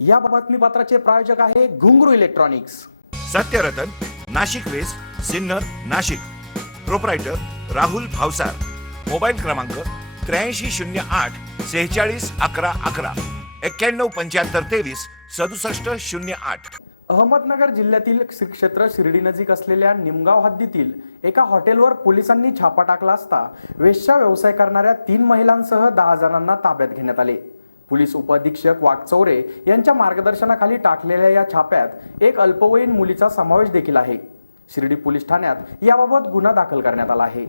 या बातमीपत्राचे प्रायोजक आहे Ghungroo electronics. Satyaratan Nashik west Sinnar Nashik. Proprietor Rahul Bhavsar. Mobile क्रमांक त्र्याऐंशी शून्य आठ सेहेचाळीस अकरा अकरा. एक्क्याण्णव पंच्याहत्तर तेवीस सदुसष्ट शून्य आठ. अहमदनगर जिल्ह्यातील श्री क्षेत्र शिर्डी नजीक असलेल्या निमगाव हद्दीतील एका हॉटेलवर पोलिसांनी छापा टाकला असता वेश्या व्यवसाय करणाऱ्या तीन महिलांसह दहा जणांना ताब्यात घेण्यात आले. पोलीस उपअधीक्षक वाकचौरे यांच्या मार्गदर्शनाखाली टाकलेल्या या छाप्यात एक अल्पवयीन मुलीचा समावेश देखील आहे. शिर्डी पोलीस ठाण्यात याबाबत गुन्हा दाखल करण्यात आला आहे.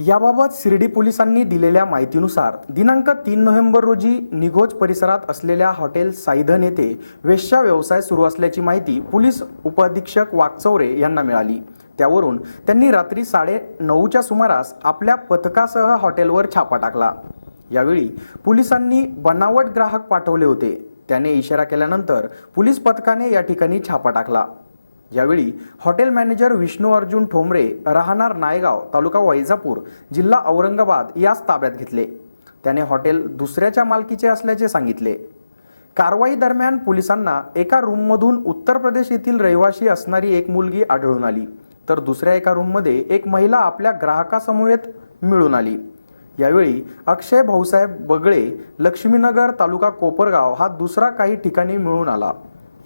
याबाबत शिर्डी पोलिसांनी दिलेल्या माहितीनुसार दिनांक तीन नोव्हेंबर रोजी निघोज परिसरात असलेल्या हॉटेल साईधन येथे वेश्या व्यवसाय सुरू असल्याची माहिती पोलीस उपअधीक्षक वाकचौरे यांना मिळाली. त्यावरून त्यांनी रात्री साडे नऊच्या सुमारास आपल्या पथकासह हॉटेलवर छापा टाकला. यावेळी पोलिसांनी बनावट ग्राहक पाठवले होते. त्याने इशारा केल्यानंतर पोलीस पथकाने या ठिकाणी छापा टाकला. यावेळी हॉटेल मॅनेजर विष्णू अर्जुन ठोंबरे राहणार नायगाव तालुका वैजापूर जिल्हा औरंगाबाद याच ताब्यात घेतले. त्याने हॉटेल दुसऱ्याच्या मालकीचे असल्याचे सांगितले. कारवाई दरम्यान पोलिसांना एका रूममधून उत्तर प्रदेश येथील रहिवासी असणारी एक मुलगी आढळून आली. तर दुसऱ्या एका रूममध्ये एक महिला आपल्या ग्राहकासमवेत मिळून आली. यावेळी अक्षय भाऊसाहेब बगळे लक्ष्मीनगर तालुका कोपरगाव हा दुसरा काही ठिकाणी मिळून आला.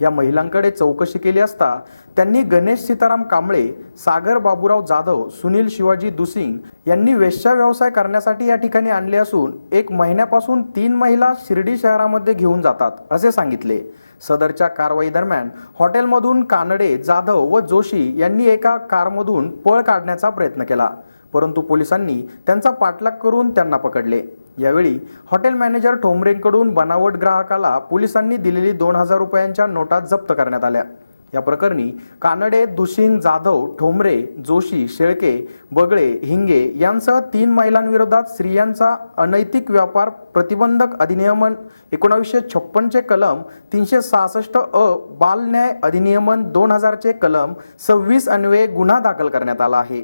या महिलांकडे चौकशी केली असता त्यांनी गणेश सीताराम कांबळे सागर बाबूराव जाधव सुनील शिवाजी दुसिंग यांनी वेश्या व्यवसाय करण्यासाठी या ठिकाणी आणले असून एक महिन्यापासून तीन महिला शिर्डी शहरामध्ये घेऊन जातात असे सांगितले. सदरच्या कारवाई दरम्यान हॉटेलमधून कानडे जाधव व जोशी यांनी एका कारमधून पळ काढण्याचा प्रयत्न केला. परंतु पोलिसांनी त्यांचा पाठलाग करून त्यांना पकडले. यावेळी हॉटेल मॅनेजर ठोंबरेंकडून बनावट ग्राहकाला पोलिसांनी दिलेली दोन हजार रुपयांच्या नोटा जप्त करण्यात आल्या. या प्रकरणी कानडे दुशिंग जाधव ठोंबरे जोशी शेळके बगळे हिंगे यांसह तीन महिलांविरोधात स्त्रियांचा अनैतिक व्यापार प्रतिबंधक अधिनियमन एकोणावीसशे छप्पनचे कलम तीनशे सहासष्ट अ बाल न्याय अधिनियमन दोन हजारचे कलम सव्वीस अन्वये गुन्हा दाखल करण्यात आला आहे.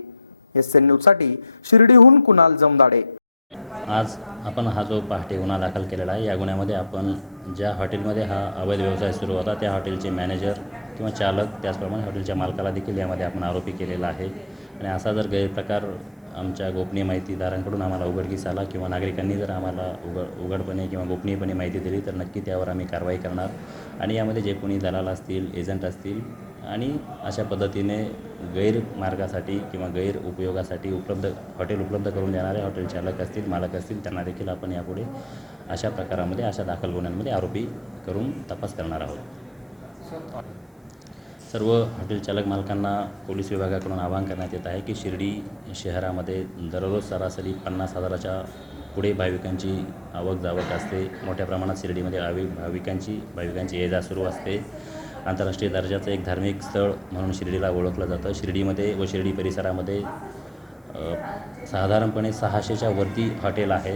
एस एन न्यूजसाठी शिर्डीहून कुणाल जमदाडे. आज आपण हा जो पहाटे गुन्हा दाखल केलेला आहे या गुन्ह्यामध्ये आपण ज्या हॉटेलमध्ये हा अवैध व्यवसाय सुरू होता त्या हॉटेलचे मॅनेजर किंवा चालक त्याचप्रमाणे हॉटेलच्या मालकाला देखील यामध्ये आपण आरोपी केलेला आहे. आणि असा जर गैरप्रकार आमच्या गोपनीय माहितीदारांकडून आम्हाला उघडकीस आला किंवा नागरिकांनी जर आम्हाला उघड उघडपणे किंवा गोपनीयपणे माहिती दिली तर नक्की त्यावर आम्ही कारवाई करणार. आणि यामध्ये जे कोणी दलाल असतील एजंट असतील आणि अशा पद्धतीने गैरमार्गासाठी किंवा गैर उपयोगासाठी उपलब्ध हॉटेल उपलब्ध करून देणारे हॉटेल चालक असतील मालक असतील त्यांना देखील आपण यापुढे अशा प्रकारामध्ये अशा दाखल गुन्ह्यांमध्ये आरोपी करून तपास करणार आहोत. सर्व हॉटेल चालक मालकांना पोलीस विभागाकडून आवाहन करण्यात येत आहे की शिर्डी शहरामध्ये दररोज सरासरी पन्नास हजाराच्या पुढे भाविकांची आवक जावक असते. मोठ्या प्रमाणात शिर्डीमध्ये भाविक भाविकांची भाविकांची ये जा सुरू असते. आंतरराष्ट्रीय दर्जाचं एक धार्मिक स्थळ म्हणून शिर्डीला ओळखलं जातं. शिर्डीमध्ये व शिर्डी परिसरामध्ये साधारणपणे सहाशेच्या वरती हॉटेल आहेत.